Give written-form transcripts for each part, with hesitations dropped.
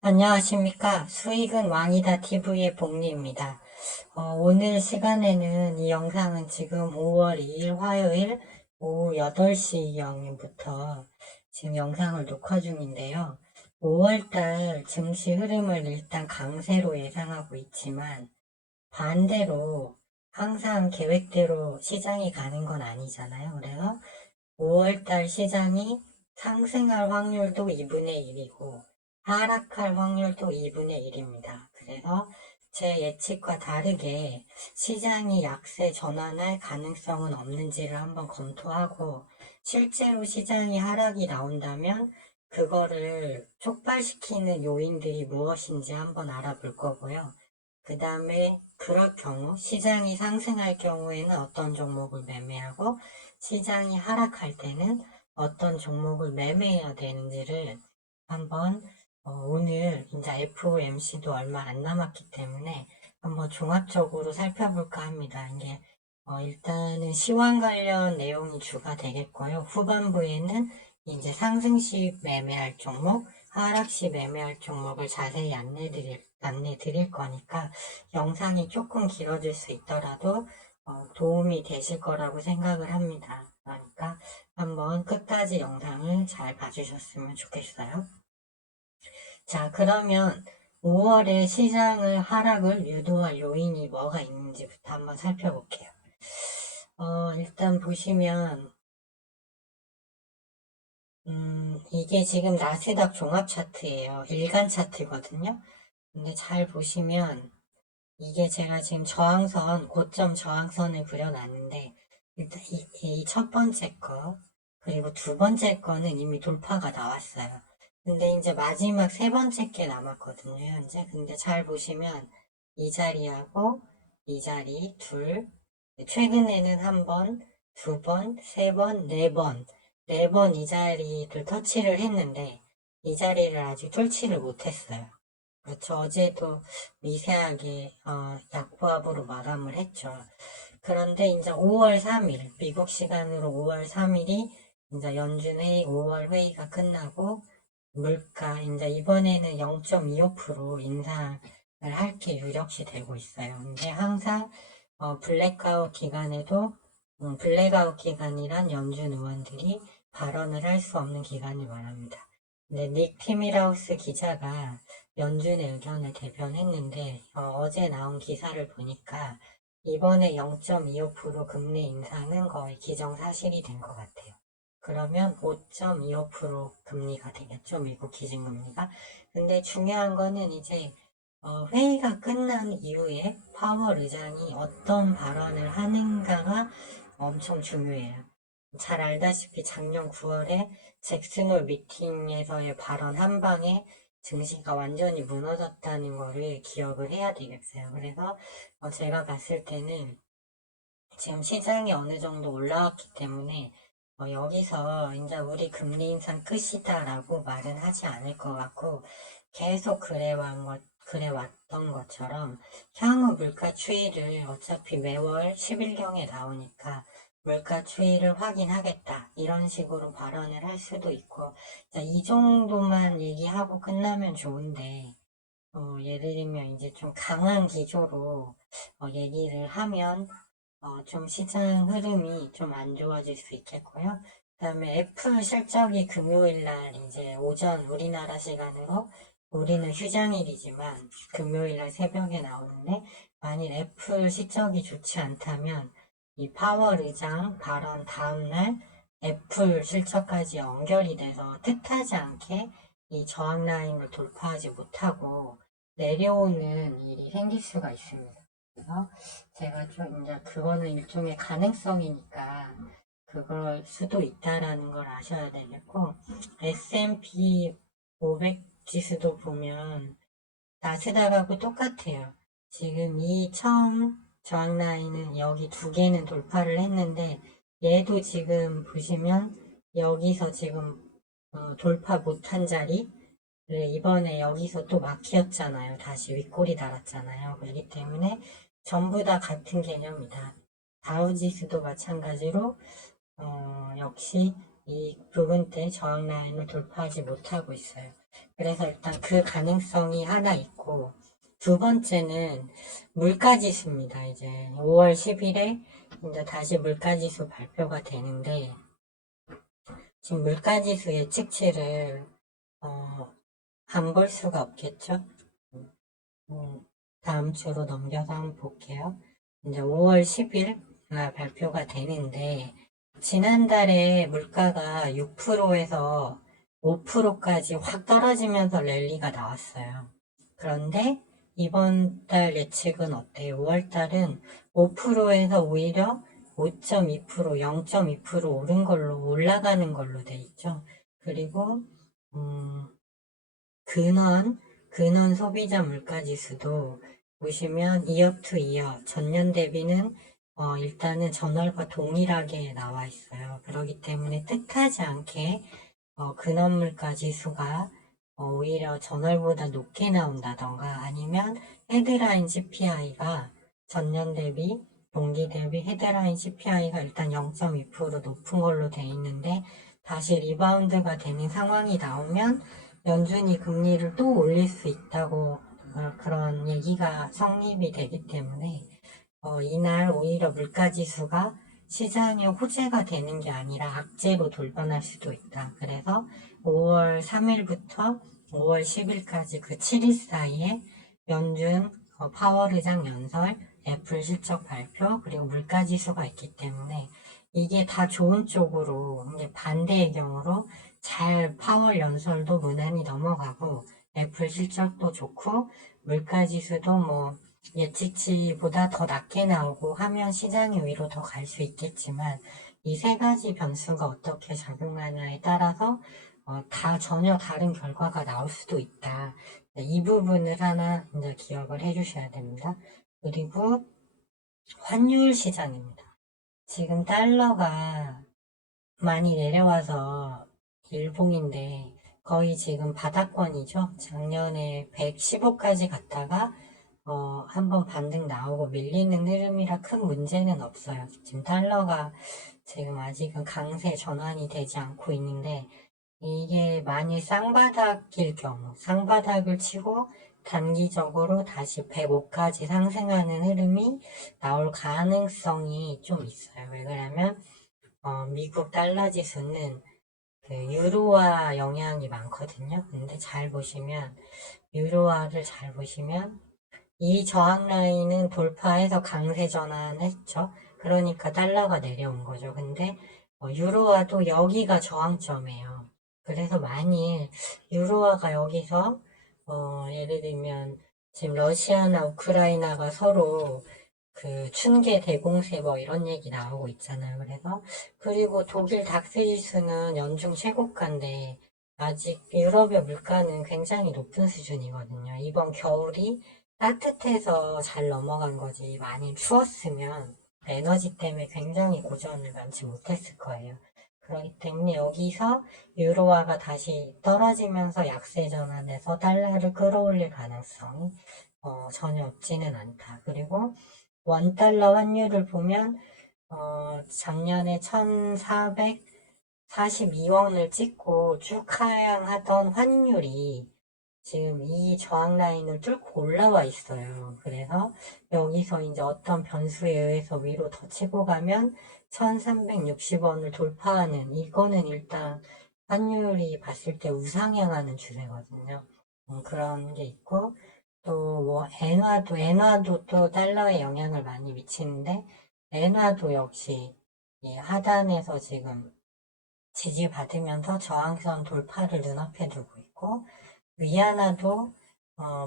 안녕하십니까. 수익은 왕이다 TV의 복리입니다. 오늘 시간에는 이 영상은 지금 5월 2일 화요일 오후 8시 영부터 지금 영상을 녹화 중인데요. 5월달 증시 흐름을 일단 강세로 예상하고 있지만 반대로 항상 계획대로 시장이 가는 건 아니잖아요. 그래서 5월달 시장이 상승할 확률도 2분의 1이고 하락할 확률도 2분의 1입니다. 그래서 제 예측과 다르게 시장이 약세 전환할 가능성은 없는지를 한번 검토하고 실제로 시장이 하락이 나온다면 그거를 촉발시키는 요인들이 무엇인지 한번 알아볼 거고요. 그 다음에 그럴 경우 시장이 상승할 경우에는 어떤 종목을 매매하고 시장이 하락할 때는 어떤 종목을 매매해야 되는지를 한번 오늘 이제 FOMC도 얼마 안 남았기 때문에 한번 종합적으로 살펴볼까 합니다. 이게 일단은 시황 관련 내용이 주가 되겠고요. 후반부에는 이제 상승 시 매매할 종목, 하락 시 매매할 종목을 자세히 안내 드릴 거니까 영상이 조금 길어질 수 있더라도 도움이 되실 거라고 생각을 합니다. 그러니까 한번 끝까지 영상을 잘 봐주셨으면 좋겠어요. 자, 그러면 5월에 시장을 하락을 유도할 요인이 뭐가 있는지부터 한번 살펴볼게요. 일단 보시면 이게 지금 나스닥 종합 차트예요. 일간 차트거든요. 근데 잘 보시면 이게 제가 지금 저항선, 고점 저항선을 그려놨는데, 일단 이 첫 번째 거, 그리고 두 번째 거는 이미 돌파가 나왔어요. 근데 이제 마지막 세 번째 게 남았거든요, 현재. 근데 잘 보시면 이 자리하고 이 자리 둘, 최근에는 한 번, 두 번, 세 번, 네 번 이 자리를 터치를 했는데, 이 자리를 아직 뚫지를 못했어요. 그렇죠. 어제도 미세하게 약보합으로 마감을 했죠. 그런데 이제 5월 3일, 미국 시간으로 5월 3일이 이제 연준 회의, 5월 회의가 끝나고 물가 이제 이번에는 0.25% 인상을 할 게 유력시 되고 있어요. 근데 항상 블랙아웃 기간에도 블랙아웃 기간이란 연준 의원들이 발언을 할 수 없는 기간을 말합니다. 근데 닉 티밀하우스 기자가 연준의 의견을 대변했는데 제 나온 기사를 보니까 이번에 0.25% 금리 인상은 거의 기정사실이 된 것 같아요. 그러면 5.25% 금리가 되겠죠, 미국 기준금리가. 근데 중요한 거는 이제 회의가 끝난 이후에 파월 의장이 어떤 발언을 하는가가 엄청 중요해요. 잘 알다시피 작년 9월에 잭슨홀 미팅에서의 발언 한 방에 증시가 완전히 무너졌다는 거를 기억을 해야 되겠어요. 그래서 제가 봤을 때는 지금 시장이 어느 정도 올라왔기 때문에 여기서 이제 우리 금리 인상 끝이다라고 말은 하지 않을 것 같고 계속 그래 왔던 것처럼 향후 물가 추이를 어차피 매월 10일경에 나오니까 물가 추이를 확인하겠다 이런 식으로 발언을 할 수도 있고 이 정도만 얘기하고 끝나면 좋은데 예를 들면 이제 좀 강한 기조로 얘기를 하면 좀 시장 흐름이 좀 안 좋아질 수 있겠고요. 그 다음에 애플 실적이 금요일 날 이제 오전 우리나라 시간으로 우리는 휴장일이지만 금요일 날 새벽에 나오는데 만일 애플 실적이 좋지 않다면 이 파월 의장 발언 다음날 애플 실적까지 연결이 돼서 뜻하지 않게 이 저항 라인을 돌파하지 못하고 내려오는 일이 생길 수가 있습니다. 그래서 제가 좀 이제 그거는 일종의 가능성이니까 그걸 수도 있다라는 걸 아셔야 되겠고 S&P 500 지수도 보면 나스닥하고 똑같아요. 지금 이 처음 저항 라인은 여기 두 개는 돌파를 했는데 얘도 지금 보시면 여기서 지금 돌파 못한 자리 이번에 여기서 또 막혔잖아요. 다시 윗골이 달았잖아요. 그렇기 때문에 전부 다 같은 개념이다. 다우지수도 마찬가지로 역시 이 부분대 저항 라인을 돌파하지 못하고 있어요. 그래서 일단 그 가능성이 하나 있고, 두 번째는 물가지수입니다. 이제 5월 10일에 이제 다시 물가지수 발표가 되는데, 지금 물가지수 예측치를 안 볼 수가 없겠죠. 다음 주로 넘겨서 한번 볼게요. 이제 5월 10일 발표가 되는데, 지난달에 물가가 6%에서 5%까지 확 떨어지면서 랠리가 나왔어요. 그런데 이번 달 예측은 어때요? 5월 달은 5%에서 오히려 5.2%, 0.2% 오른 걸로, 올라가는 걸로 돼 있죠. 그리고, 근원 소비자 물가지수도 보시면 2업 투 2업, 전년 대비는 일단은 전월과 동일하게 나와 있어요. 그렇기 때문에 뜻하지 않게 근원 물가지수가 오히려 전월보다 높게 나온다던가 아니면 헤드라인 CPI가 전년 대비, 동기 대비 헤드라인 CPI가 일단 0.2% 높은 걸로 돼 있는데 다시 리바운드가 되는 상황이 나오면 연준이 금리를 또 올릴 수 있다고 그런 얘기가 성립이 되기 때문에 이날 오히려 물가지수가 시장의 호재가 되는 게 아니라 악재로 돌변할 수도 있다. 그래서 5월 3일부터 5월 10일까지 그 7일 사이에 연준 파월 의장 연설, 애플 실적 발표, 그리고 물가지수가 있기 때문에 이게 다 좋은 쪽으로 이제 반대의 경우로 잘 파월 연설도 무난히 넘어가고 애플 실적도 좋고 물가지수도 뭐 예측치보다 더 낮게 나오고 하면 시장이 위로 더 갈 수 있겠지만 이 세 가지 변수가 어떻게 작용하냐에 따라서 다 전혀 다른 결과가 나올 수도 있다. 이 부분을 하나 이제 기억을 해주셔야 됩니다. 그리고 환율 시장입니다. 지금 달러가 많이 내려와서 일봉인데 거의 지금 바닥권이죠. 작년에 115까지 갔다가 한번 반등 나오고 밀리는 흐름이라 큰 문제는 없어요. 지금 달러가 지금 아직은 강세 전환이 되지 않고 있는데 이게 만일 쌍바닥일 경우 쌍바닥을 치고 단기적으로 다시 105까지 상승하는 흐름이 나올 가능성이 좀 있어요. 왜 그러냐면 미국 달러 지수는 그 유로화 영향이 많거든요. 근데 잘 보시면 유로화를 잘 보시면 이 저항 라인은 돌파해서 강세 전환했죠. 그러니까 달러가 내려온 거죠. 근데 유로화도 여기가 저항점이에요. 그래서 만일 유로화가 여기서 예를 들면 지금 러시아나 우크라이나가 서로 그 춘계 대공세 뭐 이런 얘기 나오고 있잖아요. 그래서 그리고 독일 닥스 지수는 연중 최고가인데 아직 유럽의 물가는 굉장히 높은 수준이거든요. 이번 겨울이 따뜻해서 잘 넘어간 거지. 많이 추웠으면 에너지 때문에 굉장히 고전을 면치 못했을 거예요. 그렇기 때문에 여기서 유로화가 다시 떨어지면서 약세 전환해서 달러를 끌어올릴 가능성이 전혀 없지는 않다. 그리고 원달러 환율을 보면 작년에 1442원을 찍고 쭉 하향하던 환율이 지금 이 저항 라인을 뚫고 올라와 있어요. 그래서 여기서 이제 어떤 변수에 의해서 위로 더 치고 가면 1360원을 돌파하는 이거는 일단 환율이 봤을 때 우상향하는 추세거든요. 그런 게 있고 또 뭐 엔화도 또 달러에 영향을 많이 미치는데 엔화도 역시 이 하단에서 지금 지지받으면서 저항선 돌파를 눈앞에 두고 있고 위안화도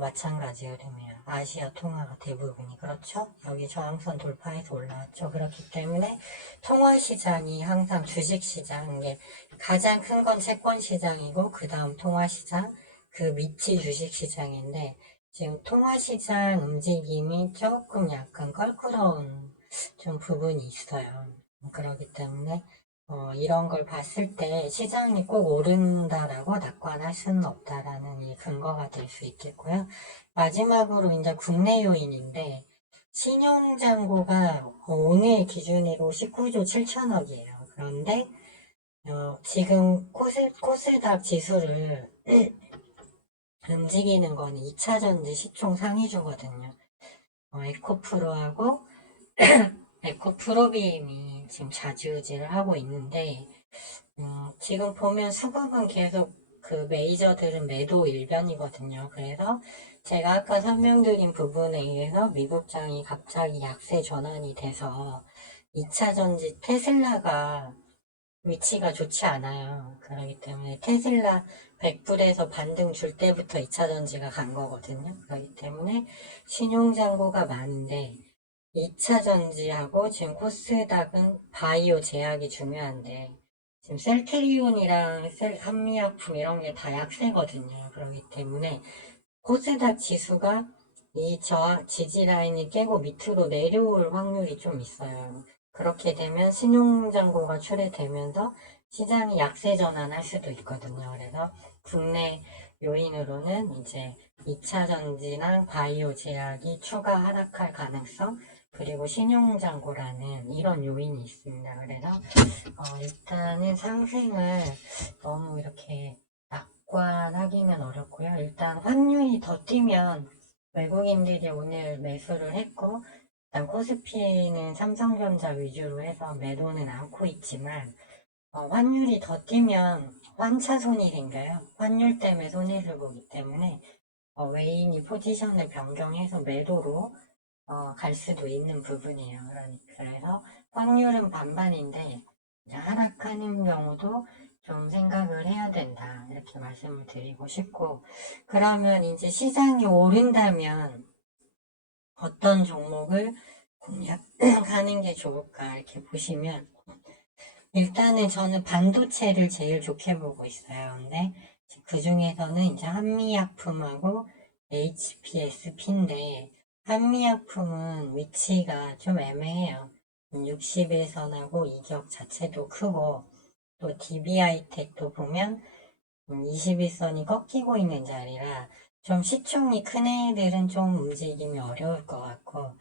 마찬가지 흐름이에요. 아시아 통화가 대부분이 그렇죠. 여기 저항선 돌파해서 올라왔죠. 그렇기 때문에 통화 시장이 항상 주식 시장 이게 가장 큰 건 채권 시장이고 그 다음 통화 시장 그 밑이 주식 시장인데 지금 통화 시장 움직임이 조금 약간 껄끄러운 좀 부분이 있어요. 그렇기 때문에 이런 걸 봤을 때 시장이 꼭 오른다라고 낙관할 수는 없다라는 이 근거가 될 수 있겠고요. 마지막으로 이제 국내 요인인데 신용잔고가 오늘 기준으로 19조 7천억이에요. 그런데 지금 코스닥 지수를 움직이는 건 2차전지 시총 상위주거든요. 에코프로하고 에코프로비엠이 지금 좌지우지를 하고 있는데, 지금 보면 수급은 계속 그 메이저들은 매도 일변이거든요. 그래서 제가 아까 설명드린 부분에 의해서 미국장이 갑자기 약세 전환이 돼서 2차전지 테슬라가 위치가 좋지 않아요. 그렇기 때문에 테슬라 100불에서 반등 줄 때부터 2차전지가 간 거거든요. 그렇기 때문에 신용잔고가 많은데 2차전지하고 지금 코스닥은 바이오 제약이 중요한데 지금 셀트리온이랑 한미약품 이런 게 다 약세거든요. 그렇기 때문에 코스닥 지수가 이 지지 라인을 깨고 밑으로 내려올 확률이 좀 있어요. 그렇게 되면 신용장고가 출해되면서 시장이 약세 전환할 수도 있거든요. 그래서 국내 요인으로는 이제 2차 전지나 바이오 제약이 추가 하락할 가능성, 그리고 신용장고라는 이런 요인이 있습니다. 그래서 일단은 상승을 너무 이렇게 낙관하기는 어렵고요. 일단 환율이 더 뛰면 외국인들이 오늘 매수를 했고, 일단 코스피는 삼성전자 위주로 해서 매도는 않고 있지만, 환율이 더 뛰면 환차손이 생겨요. 환율 때문에 손해를 보기 때문에 외인이 포지션을 변경해서 매도로 갈 수도 있는 부분이에요. 그래서 확률은 반반인데 하락하는 경우도 좀 생각을 해야 된다. 이렇게 말씀을 드리고 싶고, 그러면 이제 시장이 오른다면 어떤 종목을 공략하는 게 좋을까 이렇게 보시면, 일단은 저는 반도체를 제일 좋게 보고 있어요. 근데 그 중에서는 이제 한미약품하고 HPSP인데, 한미약품은 위치가 좀 애매해요. 60일선하고 이격 자체도 크고, 또 DBI텍도 보면 21선이 꺾이고 있는 자리라 좀 시총이 큰 애들은 좀 움직임이 어려울 것 같고,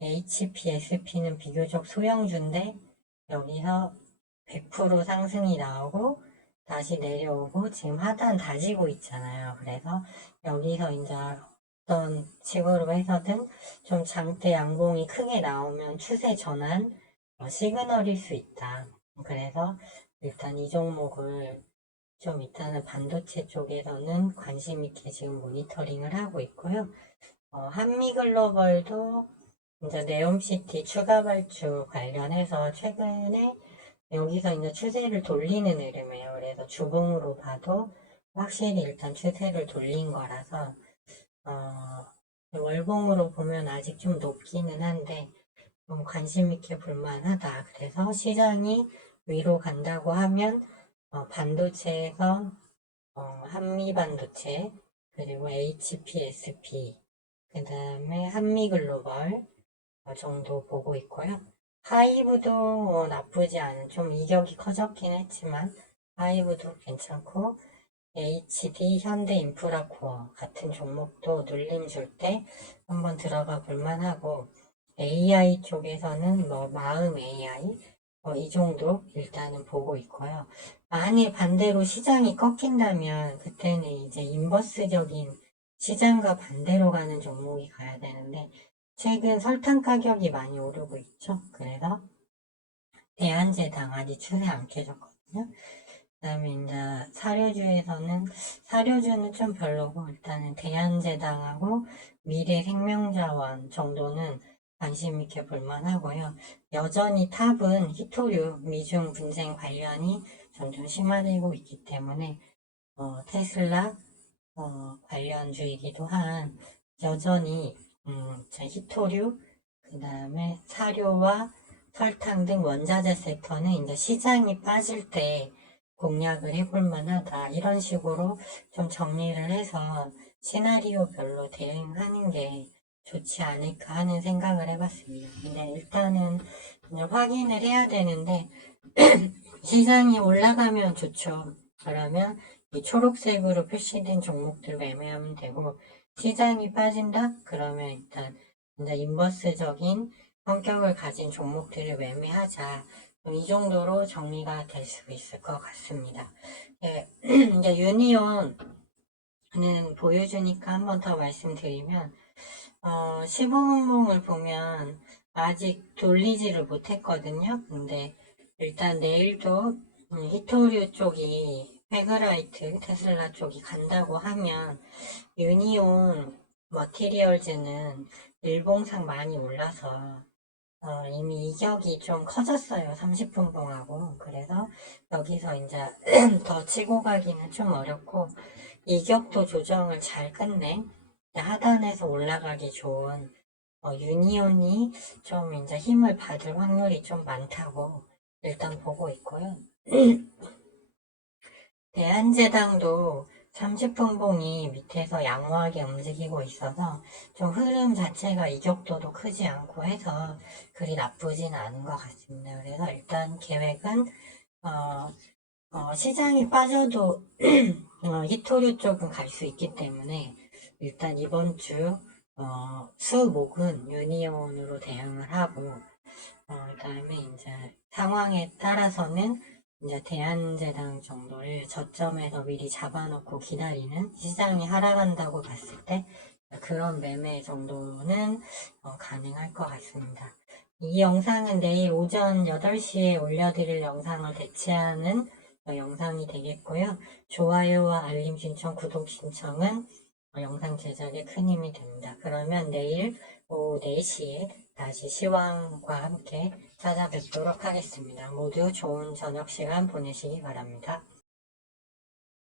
HPSP는 비교적 소형주인데 여기서 100% 상승이 나오고 다시 내려오고 지금 하단 다지고 있잖아요. 그래서 여기서 이제 어떤 식으로 해서든 좀 장대 양봉이 크게 나오면 추세 전환 시그널일 수 있다. 그래서 일단 이 종목을 좀 일단은 반도체 쪽에서는 관심 있게 지금 모니터링을 하고 있고요. 한미글로벌도 이제 네옴시티 추가 발주 관련해서 최근에 여기서 이제 추세를 돌리는 흐름이에요. 그래서 주봉으로 봐도 확실히 일단 추세를 돌린 거라서 월봉으로 보면 아직 좀 높기는 한데 좀 관심 있게 볼만하다. 그래서 시장이 위로 간다고 하면 반도체에서 한미반도체, 그리고 HPSP, 그 다음에 한미글로벌 정도 보고 있고요. 하이브도 나쁘지 않은, 좀 이격이 커졌긴 했지만 하이브도 괜찮고, HD 현대인프라코어 같은 종목도 눌림 줄 때 한번 들어가 볼만하고, AI 쪽에서는 뭐 마음 AI 이 정도 일단은 보고 있고요. 만일 반대로 시장이 꺾인다면 그때는 이제 인버스적인 시장과 반대로 가는 종목이 가야 되는데, 최근 설탕 가격이 많이 오르고 있죠. 그래서 대한제당 아직 추세 안 깨졌거든요. 그 다음에 이제 사료주는 좀 별로고, 일단은 대한제당하고 미래생명자원 정도는 관심 있게 볼만하고요. 여전히 탑은 히토류 미중 분쟁 관련이 점점 심화되고 있기 때문에 테슬라 관련주이기도 한 여전히 히토류, 그 다음에 사료와 설탕 등 원자재 섹터는 이제 시장이 빠질 때 공략을 해볼 만하다. 이런 식으로 좀 정리를 해서 시나리오별로 대응하는 게 좋지 않을까 하는 생각을 해봤습니다. 근데 일단은 그냥 확인을 해야 되는데 시장이 올라가면 좋죠. 그러면 이 초록색으로 표시된 종목들 매매하면 되고, 시장이 빠진다? 그러면 일단 이제 인버스적인 성격을 가진 종목들을 매매하자. 이 정도로 정리가 될 수 있을 것 같습니다. 예, 이제 유니온은 보여주니까 한 번 더 말씀드리면 15분봉을 보면 아직 돌리지를 못했거든요. 근데 일단 내일도 히토류 쪽이 페그라이트 테슬라 쪽이 간다고 하면 유니온 머티리얼즈는 일봉상 많이 올라서 이미 이격이 좀 커졌어요. 30분봉하고. 그래서 여기서 이제 더 치고 가기는 좀 어렵고, 이격도 조정을 잘 끝낸 하단에서 올라가기 좋은 유니온이 좀 이제 힘을 받을 확률이 좀 많다고 일단 보고 있고요. 대한제당도 30분봉이 밑에서 양호하게 움직이고 있어서 좀 흐름 자체가 이격도도 크지 않고 해서 그리 나쁘진 않은 것 같습니다. 그래서 일단 계획은 시장이 빠져도 히토류 쪽은 갈 수 있기 때문에 일단 이번 주 수목은 유니온으로 대응을 하고 그다음에 이제 상황에 따라서는 이제 대한제당 정도를 저점에서 미리 잡아놓고 기다리는 시장이 하락한다고 봤을 때 그런 매매 정도는 가능할 것 같습니다. 이 영상은 내일 오전 8시에 올려드릴 영상을 대체하는 영상이 되겠고요. 좋아요와 알림 신청, 구독 신청은 영상 제작에 큰 힘이 됩니다. 그러면 내일 오후 4시에 다시 시황과 함께 찾아뵙도록 하겠습니다. 모두 좋은 저녁 시간 보내시기 바랍니다.